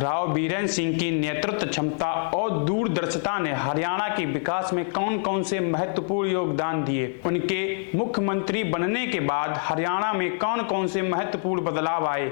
राव बीरेंद्र सिंह की नेतृत्व क्षमता और दूरदर्शिता ने हरियाणा के विकास में कौन कौन से महत्वपूर्ण योगदान दिए। उनके मुख्यमंत्री बनने के बाद हरियाणा में कौन कौन से महत्वपूर्ण बदलाव आए।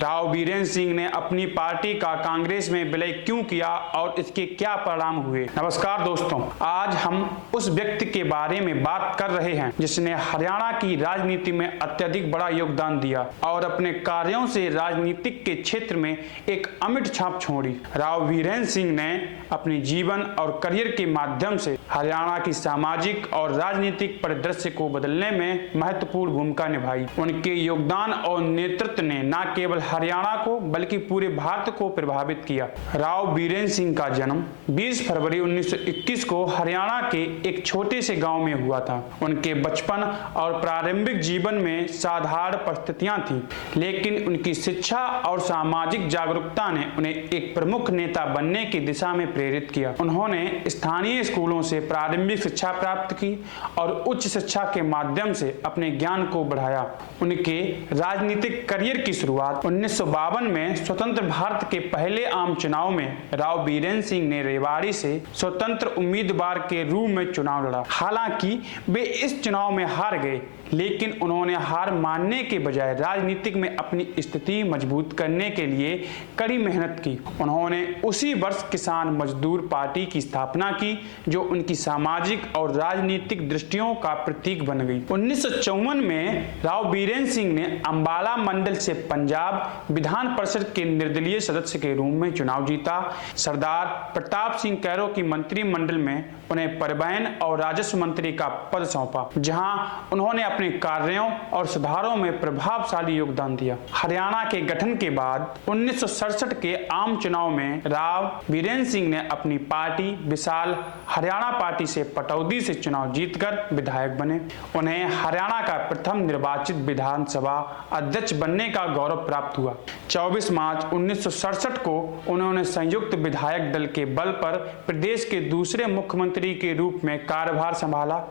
राव बीरेंद्र सिंह ने अपनी पार्टी का कांग्रेस में विलय क्यों किया और इसके क्या परिणाम हुए। नमस्कार दोस्तों, आज हम उस व्यक्ति के बारे में बात कर रहे हैं जिसने हरियाणा की राजनीति में अत्यधिक बड़ा योगदान दिया और अपने कार्यों से राजनीतिक के क्षेत्र में एक अमिट छाप छोड़ी। राव बीरेंद्र सिंह ने अपने जीवन और करियर के माध्यम से हरियाणा की सामाजिक और राजनीतिक परिदृश्य को बदलने में महत्वपूर्ण भूमिका निभाई। उनके योगदान और नेतृत्व ने न केवल हरियाणा को बल्कि पूरे भारत को प्रभावित किया। राव बीरेंद्र सिंह का जन्म 20 फरवरी 1921 को हरियाणा के एक छोटे से गांव में हुआ था। उनके बचपन और प्रारंभिक जीवन में साधारण परिस्थितियां थीं, लेकिन उनकी शिक्षा और सामाजिक जागरूकता ने उन्हें एक प्रमुख नेता बनने की दिशा में प्रेरित किया। उन्होंने स्थानीय स्कूलों से प्रारंभिक शिक्षा प्राप्त की और उच्च शिक्षा के माध्यम से अपने ज्ञान को बढ़ाया। उनके राजनीतिक करियर की शुरुआत 1952 में स्वतंत्र भारत के पहले आम चुनाव में राव बीरेंद्र सिंह ने रेवाड़ी से स्वतंत्र उम्मीदवार के रूप में चुनाव लड़ा। हालांकि वे इस चुनाव में हार गए, लेकिन उन्होंने हार मानने के बजाय राजनीतिक में अपनी स्थिति मजबूत करने के लिए कड़ी मेहनत की। उन्होंने उसी वर्ष किसान मजदूर पार्टी की स्थापना की, जो उनकी सामाजिक और राजनीतिक दृष्टियों का प्रतीक बन गई। 1954 में राव बीरेंद्र सिंह ने अंबाला मंडल से पंजाब विधान परिषद के निर्दलीय सदस्य के रूप में चुनाव जीता। सरदार प्रताप सिंह कैरो की मंत्रिमंडल में उन्हें परिवहन और राजस्व मंत्री का पद सौंपा, जहां उन्होंने अपने कार्यों और सुधारों में प्रभावशाली योगदान दिया। हरियाणा के गठन के बाद 1967 के आम चुनाव में राव बीरेंद्र सिंह ने अपनी पार्टी विशाल हरियाणा पार्टी से पटौदी से चुनाव जीतकर विधायक बने। उन्हें हरियाणा का प्रथम निर्वाचित विधानसभा अध्यक्ष बनने का गौरव प्राप्त हुआ। 24 मार्च 1967 को उन्होंने संयुक्त विधायक दल के बल पर प्रदेश के दूसरे मुख्यमंत्री के रूप में कार्यभार संभाला।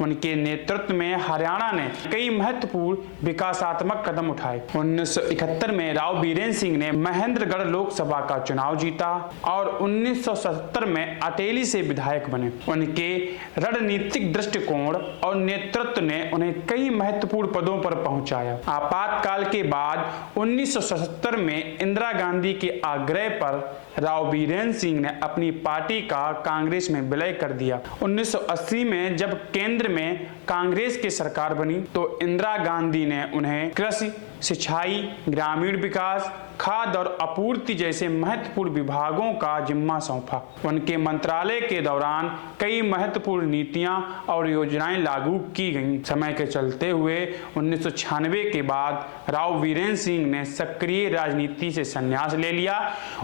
उनके नेतृत्व में हरियाणा ने कई महत्वपूर्ण विकासात्मक कदम उठाए। 1971 में राव बीरेंद्र सिंह ने महेंद्रगढ़ लोकसभा का चुनाव जीता और 1977 में अटेली से विधायक बने। उनके रणनीतिक दृष्टिकोण और नेतृत्व ने उन्हें कई महत्वपूर्ण पदों पर पहुंचाया। आपातकाल के बाद 1977 में इंदिरा गांधी के आग्रह पर राव बीरेंद्र सिंह ने अपनी पार्टी का कांग्रेस में विलय कर दिया। 1980 में जब केंद्र में कांग्रेस की सरकार बनी तो इंदिरा गांधी ने उन्हें कृषि, सिंचाई, ग्रामीण विकास, खाद्य और आपूर्ति जैसे महत्वपूर्ण विभागों का जिम्मा सौंपा। उनके मंत्रालय के दौरान कई महत्वपूर्ण नीतियां और योजनाएं लागू की गईं। समय के चलते हुए 1996 के बाद राव बीरेंद्र सिंह ने सक्रिय राजनीति से संन्यास ले लिया।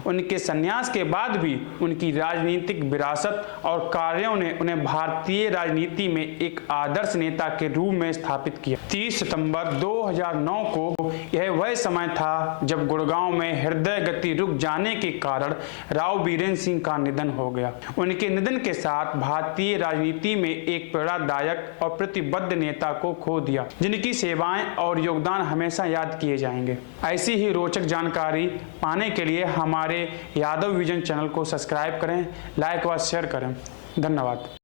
उनके संन्यास के बाद भी उनकी राजनीतिक विरासत और कार्यों ने उन्हें भारतीय राजनीति में एक आदर्श नेता के रूप में स्थापित किया। 30 सितंबर 2009 को यह वह समय था जब गुड़गांव में हृदय गति रुक जाने के कारण राव बीरेंद्र सिंह का निधन हो गया। उनके निधन के साथ भारतीय राजनीति में एक प्रेरणादायक और प्रतिबद्ध नेता को खो दिया, जिनकी सेवाएं और योगदान हमेशा याद किए जाएंगे। ऐसी ही रोचक जानकारी पाने के लिए हमारे यादव विजन चैनल को सब्सक्राइब करें, लाइक व शेयर करें। धन्यवाद।